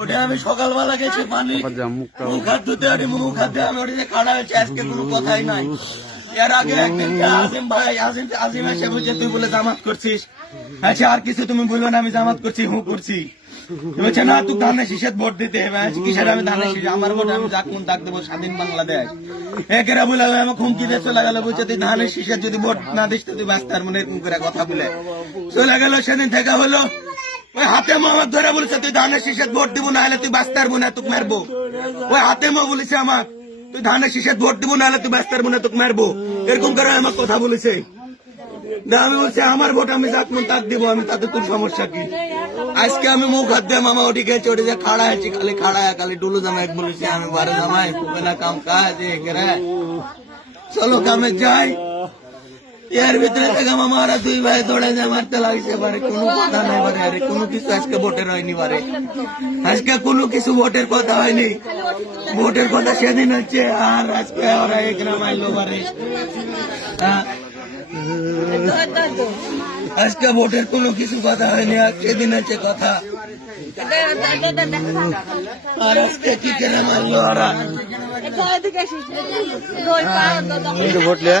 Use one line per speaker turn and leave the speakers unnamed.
ওটা আমি সকালবেলা গেছি পানি। মুখ হাত ধুতে আরে মুখ হাত আমি ওটা হয়েছে আজকে কোনো কথাই নাই। এর আগে একদিন কে আজিম ভাই আজিম আজিম এসে বলছে তুই বলে জামাত করছিস? আচ্ছা আর কিছু তুমি বলবে না আমি জামাত করছি হু করছি। বলছে না তুই ধানের শীষের ভোট দিতে হবে। কিসের? আমি ধানের শীষ আমার ভোট আমি যাক কোন ডাক দেবো স্বাধীন বাংলাদেশ। একেরা বলে আমাকে হুমকি দিয়ে চলে গেল? বলছে তুই ধানের শীষের যদি ভোট না দিস তুই বাস্তার মনে এরকম করে কথা বলে। চলে গেল সেদিন থেকে হলো ওই হাতে মামার ধরে বলেছে, তুই ধানের শীষের ভোট দিব না হলে তুই বাস্তার বোনা তোকে মারবো। ওই হাতে মা বলেছে আমার, তুই ধানের শীষের ভোট দিব না হলে তুই বাস্তার বোনা তোকে মারবো। এরকম করে আমার কথা বলেছে। না আমি বলছি, আমার ভোট আমি যাক মন তাক দিব, আমি তাতে তোর সমস্যা কি? আজকে আমি মুখ হাত দিয়ে মামা ওটি গেছে ওটি যে খাড়া হয়েছি, খালি খাড়া, খালি ডুলু জামাই বলেছি, আমি বারে জামাই না কাম কাজ চলো কামে যাই। এর ভিতরে থেকে মামারা দুই ভাই দৌড়ে যায় মারতে লাগছে পারে কোনো কথা নাই পারে আরে কোনো কিছু আজকে ভোটের হয়নি পারে আজকে কোনো কিছু ভোটের কথা হয়নি। ভোটের কথা সেদিন হচ্ছে আর আজকে ওরা এখানে মারলো পারে হ্যাঁ। আজকে ভোটের কোনো কিছু কথা হয়নি আর সেদিন হচ্ছে কথা। আর আজকে কি কেন মারলো ওরা।
ভোট লিয়া।